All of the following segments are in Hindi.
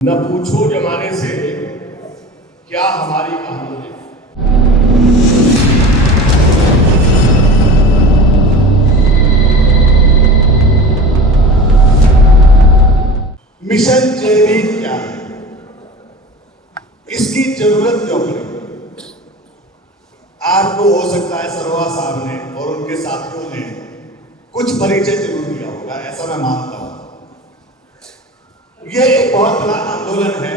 न पूछो जमाने से क्या हमारी कहानी है। मिशन जय भीम क्या है, इसकी जरूरत क्यों पड़ी? आपको हो सकता है सरोवा साहब ने और उनके साथियों ने कुछ परिचय जरूर दिया होगा, ऐसा मैं मानता हूं। यह एक बहुत बड़ा आंदोलन है,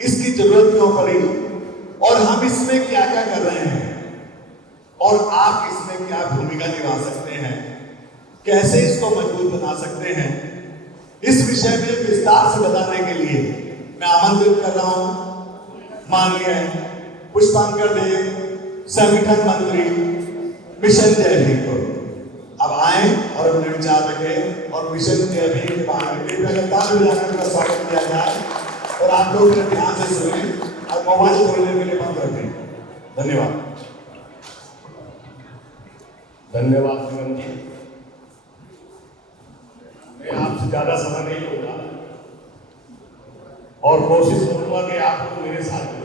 इसकी जरूरत क्यों पड़ी और हम इसमें क्या क्या कर रहे हैं और आप इसमें क्या भूमिका निभा सकते हैं, कैसे इसको मजबूत बना सकते हैं, इस विषय में विस्तार से बताने के लिए मैं आमंत्रित कर रहा हूं माननीय पुष्पांकर देव, संगठन मंत्री, मिशन जय भीम को। अब आए और अपने विचार रखें और मिशन जय भीम के बारे में का स्वागत किया जाए और आप लोग ध्यान से सुने और मोबाइल खोलने के लिए बंद कर दें। धन्यवाद। धन्यवाद निगम जी। मैं आपसे ज्यादा समय नहीं लूंगा और कोशिश करूंगा कि आप लोग मेरे साथ जुड़ें।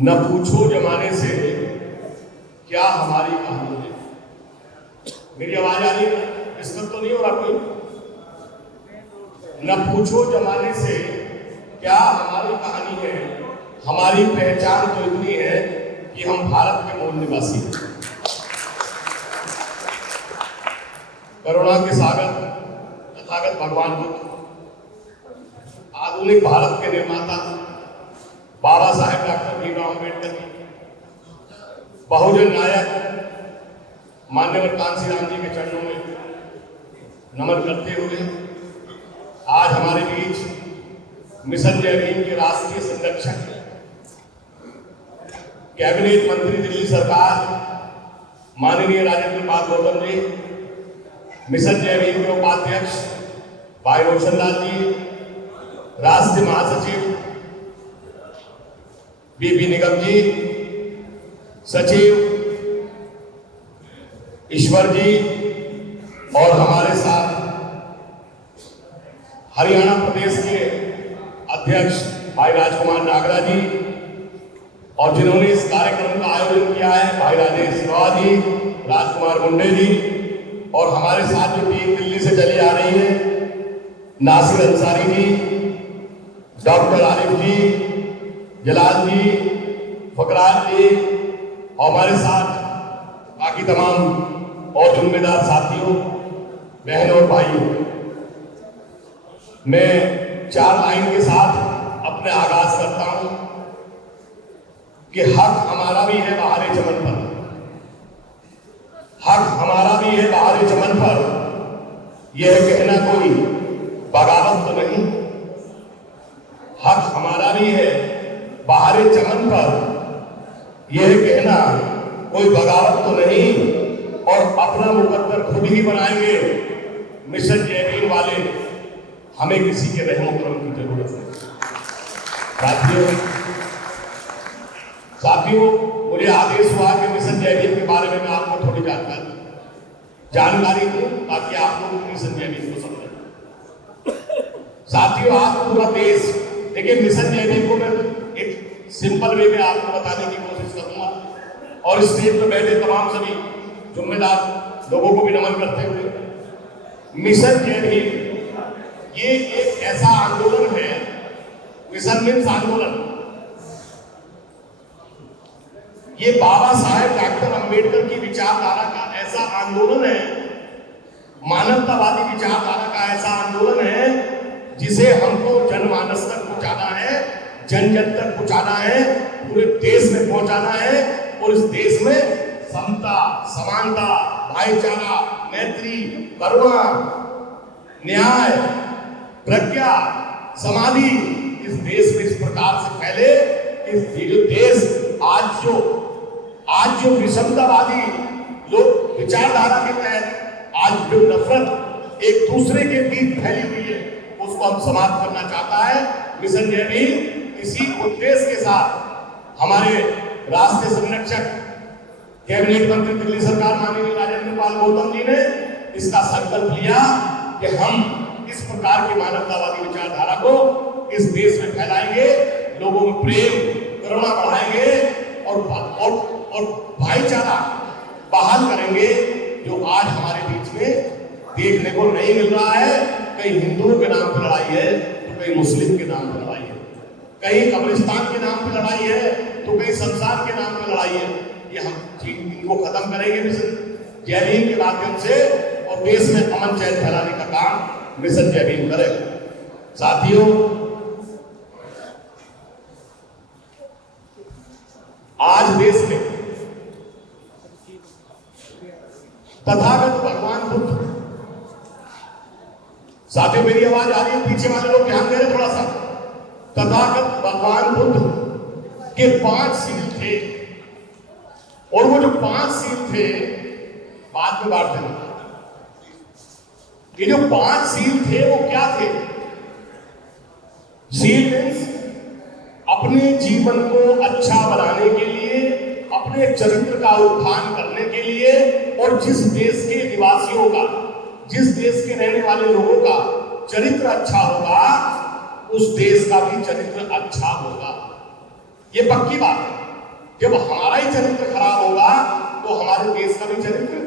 न पूछो जमाने से क्या हमारी कहानी है। मेरी आवाज आ रही है? डिस्टर्ब तो नहीं हो रहा कोई? न पूछो जमाने से क्या हमारी कहानी है, हमारी पहचान तो इतनी है कि हम भारत के मूल निवासी हैं। करुणा के सागर तथागत भगवान बुद्ध, आधुनिक भारत के निर्माता बाबा साहेब डॉक्टर भीमराव अम्बेडकर जी, बहुजन नायक मान्यवर कांशीराम जी के चरणों में नमन करते हुए आज हमारे बीच मिशन जय भीम के राष्ट्रीय संरक्षक, कैबिनेट मंत्री दिल्ली सरकार माननीय राजेंद्र पाल गौतम जी, मिशन जय भीम के उपाध्यक्ष भाई रोशन लाल जी, राष्ट्रीय महासचिव बीपी निगम जी, सचिव ईश्वर जी और हमारे साथ हरियाणा प्रदेश के अध्यक्ष भाई राजकुमार नागरा जी और जिन्होंने इस कार्यक्रम का आयोजन किया है भाई राजेश सिन्हा जी, राजकुमार मुंडे जी और हमारे साथ जो टीम दिल्ली से चली आ रही है नासिर अंसारी जी, डॉक्टर आरिफ जी, जलाल जी, फकरार जी और हमारे साथ बाकी तमाम और जिम्मेदार साथियों, बहनों और भाइयों, मैं 4 लाइन के साथ अपने आगाज करता हूं कि हक हमारा भी है बहारे चमन पर, हक हमारा भी है बहारे चमन पर, यह कहना कोई बगावत तो नहीं। हक हमारा भी है बहारे चमन पर, यह कहना कोई बगावत तो नहीं और अपना मुकद्दर खुद ही बनाएंगे। मिशन जय भीम वाले, हमें किसी के रहमो करम की जरूरत नहीं। साथियों, मुझे आदेश हुआ कि मिशन जय भीम के बारे में मैं आपको थोड़ी जानकारी दूं ताकि आप लोग मिशन जय भीम को समझें। साथियों, आप पूरा देश देखिए, मिशन जय भीम को मैं एक सिंपल वे में आपको बताने की कोशिश करूंगा और स्टेज पर बैठे तमाम सभी जिम्मेदार लोगों को भी नमन करते हुए, मिशन जय भीम ये एक ऐसा आंदोलन है, मिशन मीन्स आंदोलन। ये बाबा साहेब डॉक्टर अंबेडकर की विचारधारा का ऐसा आंदोलन है, मानवतावादी विचारधारा का ऐसा आंदोलन है जिसे हमको जनमानस तक पहुंचाना है, जन जन तक पहुंचाना है, पूरे देश में पहुंचाना है और इस देश में समता, समानता, भाईचारा, मैत्री, करुणा, न्याय, प्रज्ञा, समाधि इस देश में इस प्रकार से फैले। इस जो देश आज जो विषमतावादी लोग विचारधारा के तहत आज जो नफरत एक दूसरे के बीच फैली हुई है, उसको हम समाप्त करना चाहता है मिशन जय भीम। इसी उद्देश्य के साथ हमारे राष्ट्रीय संरक्षक कैबिनेट मंत्री दिल्ली सरकार माननीय राजेंद्र पाल गौतम जी ने इसका संकल्प लिया कि हम इस प्रकार की मानवतावादी विचारधारा को इस देश में फैलाएंगे, लोगों में प्रेम करुणा बढ़ाएंगे और भाईचारा बहाल करेंगे, जो आज हमारे बीच में देखने को नहीं मिल रहा है। कहीं हिंदुओं के नाम पर लड़ाई है तो कहीं मुस्लिम के नाम पर लड़ाई है, कहीं कब्रिस्तान के नाम पर लड़ाई है तो कहीं संसार के नाम पर लड़ाई है। ये हम इनको खत्म करेंगे मिशन जय भीम के माध्यम से और देश में अमन चैन फैलाने का काम मिशन जय भीम करेगा। साथियों, आज देश में तथागत भगवान बुद्ध, साथियों मेरी आवाज आ रही है? पीछे वाले लोग ध्यान दे रहे थोड़ा सा। तथागत भगवान बुद्ध के 5 सील थे और वो जो 5 सील थे बाद में बांटते हैं। ये जो 5 सील थे वो क्या थे? सील मीन्स अपने जीवन को अच्छा बनाने के लिए, अपने चरित्र का उत्थान करने के लिए और जिस देश के निवासियों का, जिस देश के रहने वाले लोगों का चरित्र अच्छा होगा उस देश का भी चरित्र अच्छा होगा। ये पक्की बात है। जब हमारा ही चरित्र खराब होगा तो हमारे देश का भी चरित्र,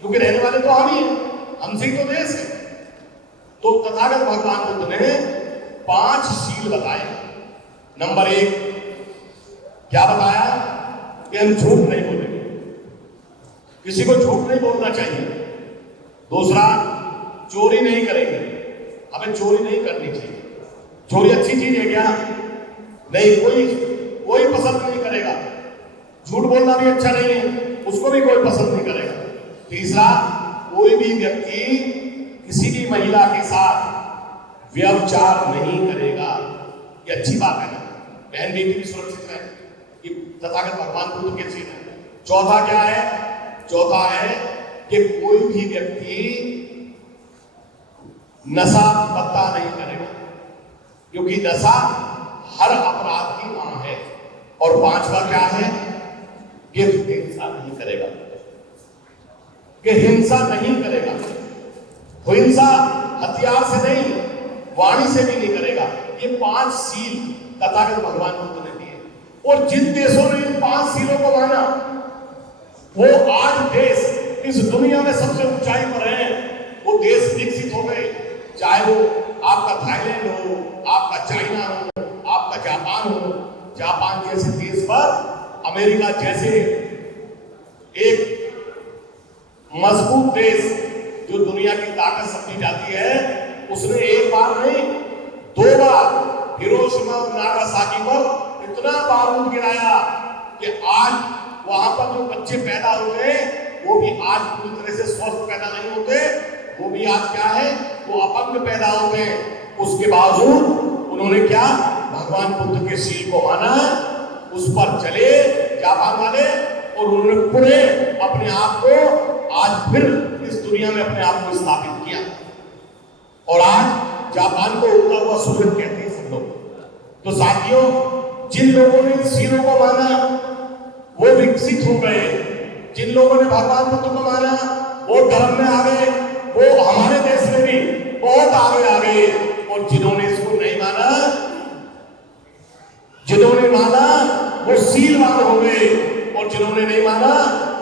क्योंकि रहने वाले तो हम ही हैं, हमसे ही तो देश है। तो तथागत भगवान बुद्ध ने 5 सील बताए। नंबर 1 क्या बताया? कि हम झूठ नहीं बोलेंगे, किसी को झूठ नहीं बोलना चाहिए। दूसरा, चोरी नहीं करेंगे, हमें चोरी नहीं करनी चाहिए। चोरी अच्छी चीज है क्या? नहीं, कोई पसंद नहीं करेगा। झूठ बोलना भी अच्छा नहीं है, उसको भी कोई पसंद नहीं करेगा। तीसरा, कोई भी व्यक्ति किसी भी महिला के साथ व्यभिचार नहीं करेगा। ये अच्छी बात है ना, बहन बेटी भी सुरक्षित है, ये तथागत भगवान बुद्ध के सील है। चौथा क्या है? चौथा है कि कोई भी व्यक्ति नशा पत्ता नहीं करेगा, क्योंकि नशा हर अपराध की मां है। और 5वां क्या है? कि हिंसा नहीं करेगा, कि हिंसा नहीं करेगा। हिंसा हथियार से नहीं, वाणी से भी नहीं करेगा। ये 5 सील तथागत भगवान बुद्ध ने दिए। और जिन देशों ने इन 5 सीलों को माना वो आज देश इस दुनिया में सबसे ऊंचाई पर है। वो देश विकसित हो गए, चाहे वो आपका थाईलैंड हो, आपका चाइना हो, आपका जापान हो। जापान जैसे देश पर अमेरिका जैसे एक मजबूत देश जो दुनिया की ताकत समझी जाती है, उसने एक बार नहीं 2 बार हिरोशिमा और नागासाकी पर इतना बारूद गिराया कि आज वहां पर जो बच्चे पैदा हुए वो भी आज पूरी तरह से स्वस्थ पैदा नहीं होते, वो भी आज क्या है, वो अपंग पैदा होते हैं। उसके बावजूद उन्होंने क्या, भगवान बुद्ध के सील को माना, उस पर चले जापान वाले, और उन्होंने पूरे अपने आप को आज फिर इस दुनिया में अपने आप को स्थापित किया। और आज जापान को उगता हुआ सूरज कहते हैं सब लोग। तो साथियों, जिन लोगों ने सीलों को माना वो विकसित हो गए, जिन लोगों ने भगवान बुद्ध को माना वो धर्म में आ गए, वो हमारे देश में भी बहुत आगे आ गए। और जिन्होंने इसको नहीं माना, जिन्होंने माना वो सीलवान हो गए, और जिन्होंने नहीं माना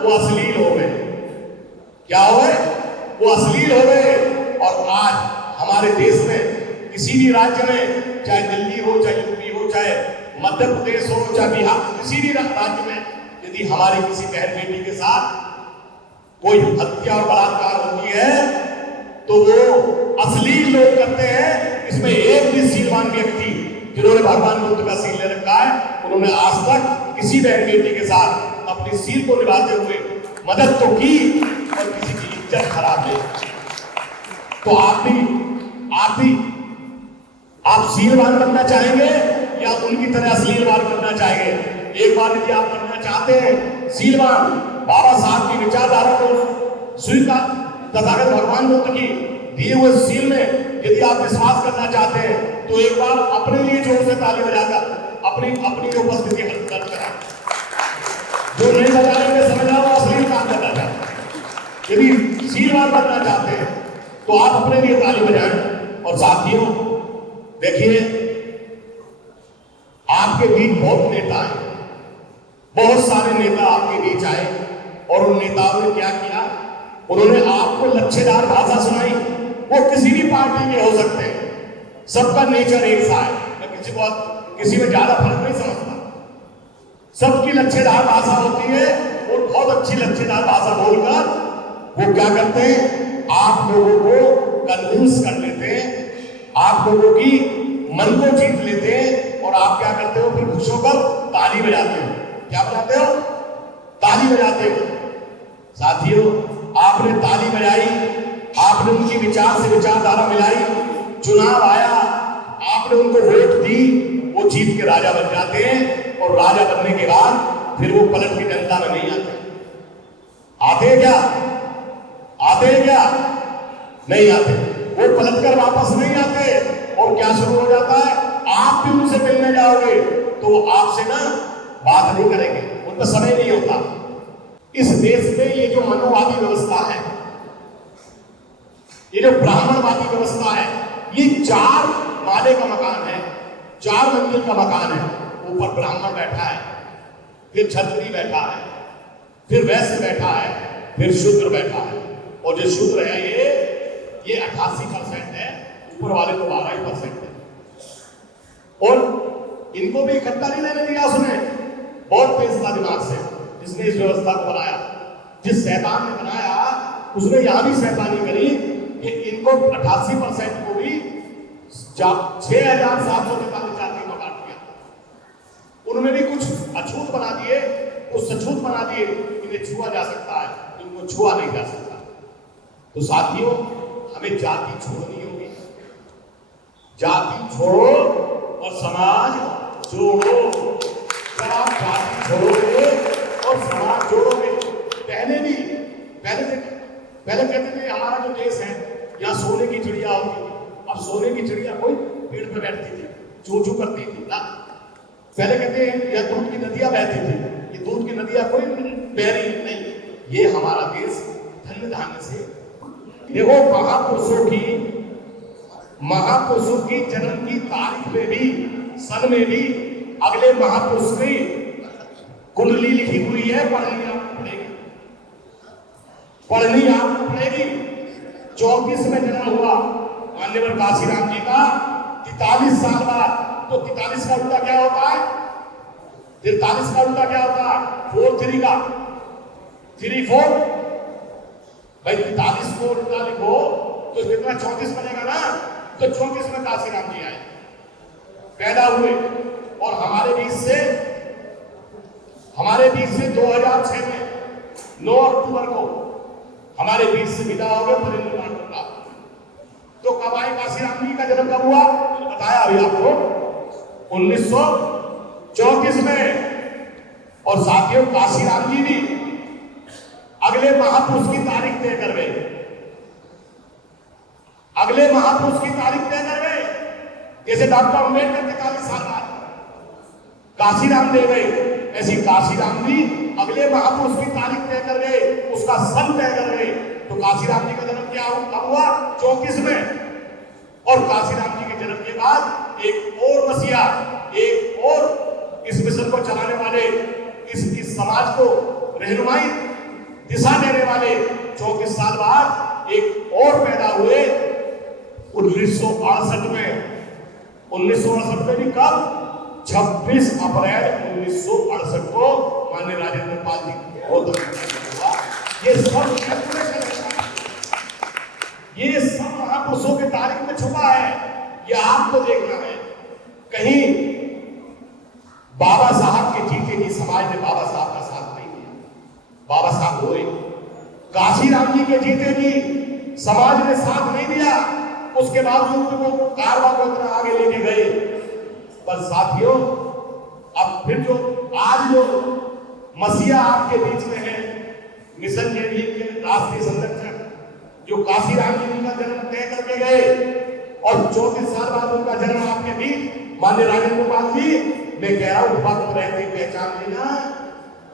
वो अश्लील हो गए। क्या हो गए? वो अश्लील हो गए। और आज हमारे देश में किसी भी राज्य में, चाहे दिल्ली हो, चाहे यूपी हो, चाहे मध्य प्रदेश हो, चाहे बिहार, किसी भी राज्य में यदि हमारी किसी बहन बेटी के साथ कोई हत्या और बलात्कार होती है तो वो अश्लील लोग करते हैं। इसमें एक भी सीलवान व्यक्ति जिन्होंने भगवान बुद्ध का सील ले रखा है, उन्होंने आज तक किसी बहन बेटी के साथ अपनी सील को निभाते हुए मदद तो की और किसी की इज्जत खराब नहीं। तो आप सीलवान बनना चाहेंगे या उनकी तरह अश्लीलवान बनना चाहेंगे? एक बार यदि आप बनना चाहते हैं सीलवान, बाबा साहब की विचारधारा को स्वीकार, तथागत भगवान बुद्ध की दिए हुए सील में यदि आप विश्वास करना चाहते हैं तो एक बार अपने लिए जोर से ताली बजाकर अपनी अपनी उपस्थिति दर्ज कराएं। जो नहीं बता रहे समझ आओ असली काम करना चाहते हैं। यदि शीलवान बनना चाहते हैं तो आप अपने लिए ताली बजाएं। और साथियों देखिए, आपके बीच बहुत नेता हैं, बहुत सारे नेता आपके बीच आए और उन नेताओं ने क्या किया, उन्होंने आपको लच्छेदार भाषा सुनाई। वो किसी भी पार्टी के हो सकते हैं, सबका नेचर एक सा है। मैं किसी में ज्यादा फर्क नहीं समझता। सबकी लच्छेदार भाषा होती है और बहुत अच्छी लच्छेदार भाषा बोलकर वो क्या करते हैं, आप लोगों को कन्विंस कर लेते हैं, आप लोगों की मन को जीत लेते हैं और आप क्या करते हो, फिर खुश होकर ताली बजाते हो। क्या बजाते हो? ताली बजाते हो। साथियों, आपने ताली बजाई, आपने उनकी विचार से विचारधारा मिलाई, चुनाव आया, आपने उनको वोट दी, वो जीत के राजा बन जाते हैं और राजा बनने के बाद फिर वो पलट की जनता में नहीं आते। आते क्या? आते क्या? नहीं आते। वो पलट कर वापस नहीं आते और क्या शुरू हो जाता है, आप भी उनसे मिलने जाओगे तो वो आपसे ना बात नहीं करेंगे, उनका समय नहीं होता। इस देश में ये जो मनोवादी व्यवस्था है, ये जो ब्राह्मणवादी व्यवस्था है, ये 4 माले का मकान है, 4 मंजिल का मकान है। ऊपर ब्राह्मण बैठा है, फिर क्षत्रिय बैठा है, फिर वैश्य बैठा है, फिर शूद्र बैठा है। और जो शूद्र है ये 88% है, ऊपर वाले तो 12% है। और इनको भी इकट्ठा नहीं लेने दिया उसने, बहुत तेज था दिमाग से जिसने इस व्यवस्था को बनाया। जिस शैतान ने बनाया उसने यहां भी शैतानी करी कि इनको 88% को भी 6743 जातियों में बांट दिया। उन्होंने भी कुछ अछूत बना दिए, कुछ सछूत बना दिए। इन्हें छुआ जा सकता है, इनको छुआ नहीं जा सकता। तो साथियों, हमें जाति छोड़नी होगी। जाति छोड़ो और समाज जोड़ो। जब आप जाति छोड़ोगे और समाज जोड़ोगे, पहले कहते थे हमारा जो देश है यहाँ सोने की चिड़िया होती थी। अब सोने की चिड़िया कोई पेड़ पर बैठती थी, चू चू करती थी ना। पहले कहते हैं यह दूध की नदियां बहती थी, ये दूध की नदियां कोई बह रही नहीं। ये हमारा देश धन्य धान्य से। देखो, महापुरुषों की जन्म की तारीख में भी, सन में भी अगले महापुरुष की कुंडली लिखी हुई है। पढ़नी आपको पड़ेगी। 34 में जन्म हुआ मान्यवर काशीराम जी का, 43 साल बाद। तो 43 का उल्टा क्या होता है? 43 का उल्टा क्या होता है? 4 3 का 3 4। भाई 43 को उल्टा लिखो तो कितना 34 बनेगा ना। तो 34 में काशीराम जी आए, पैदा हुए। और हमारे बीच से 2006 में 9 अक्टूबर को हमारे बीच से विदा हो गए परिनिर्वाण होगा। तो कब आए काशीराम जी का जन्म कब हुआ? बताया अभी आपको, 1934 में। और साथियों, काशीराम जी भी अगले महापुरुष की तारीख तय कर गए। अगले महापुरुष की तारीख तय कर गए। जैसे डॉक्टर अम्बेडकर 43 साल बाद काशीराम दे गए, ऐसी काशीराम जी अगले महापुरुष की तारीख तय कर गए, उसका सन तय कर गए। तो काशीराम जी का जन्म क्या कब हुआ? 34 में। और काशीराम जी के जन्म के बाद एक और मसीहा, एक और इस मिशन को चलाने वाले, इस समाज को रहनुमाई दिशा देने वाले 34 साल बाद एक और पैदा हुए 1968 में। 1968 में भी कब? 26 अप्रैल 1968 को माननीय राजेंद्र पाल जी हुआ। ये सब कैलकुलेशन है, ये सब महापुरुषों के तारीख में छुपा है। ये आपको देखना है। कहीं बाबा साहब के जीते जी समाज ने बाबा साहब का साथ नहीं दिया। बाबा साहब हुए। काशीराम जी के जीते जी समाज ने साथ नहीं दिया, उसके बावजूद वो कारवा को इतना आगे लेके गए। पर साथियों, अब फिर जो आज जो मसीहा आपके बीच में है, मिशन जेडी के राष्ट्रीय संरक्षक, जो काशीराम जी का जन्म तय करके गए और 34 साल बाद उनका जन्म आपके बीच माननीय राजेंद्र पाल जी मैं कह रहा हूं वक्त रहते पहचान लेना,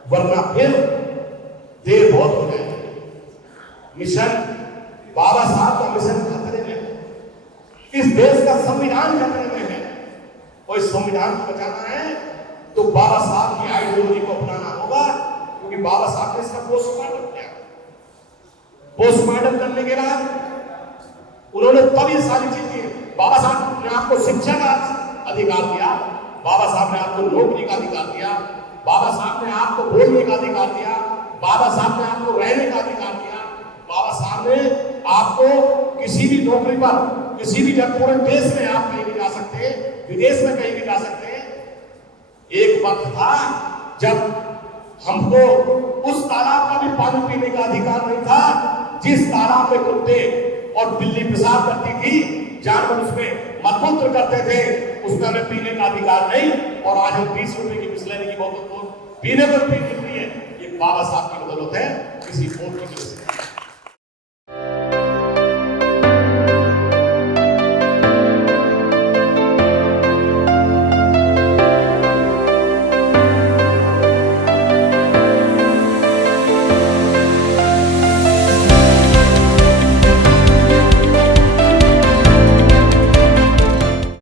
वरना फिर देर बहुत हो जाएगी। मिशन बाबा साहब का मिशन खतरे में है, इस देश का संविधान खतरे में है, और इस संविधान को बचाना है तो बाबा साहब की आइडियोलॉजी को अपनाना होगा, क्योंकि बाबा साहब ने इसका पोस्टमार्टम किया। पोस्टमार्टम करने के बाद उन्होंने तब ये सारी चीजें, बाबा साहब ने आपको शिक्षा का अधिकार दिया, बाबा साहब ने आपको नौकरी का अधिकार दिया, बाबा साहब ने आपको बोलने का अधिकार दिया, बाबा साहब ने आपको रहने का अधिकार दिया, बाबा साहब ने आपको किसी भी नौकरी पर, किसी भी जब पूरे देश में आप कहीं भी जा सकते, विदेश में कहीं भी जा सकते। एक वक्त था जब हमको उस तालाब का भी पानी पीने का अधिकार नहीं था जिस तालाब में कुत्ते और बिल्ली पेशाब करती थी, जानवर उसमें मलमूत्र करते थे, उसमें हमें पीने का अधिकार नहीं। और आज हम 20 रुपए की बिस्लरी की बोतल को पीने पर भी मिल रही है। ये बाबा साहब की बदौलत है, किसी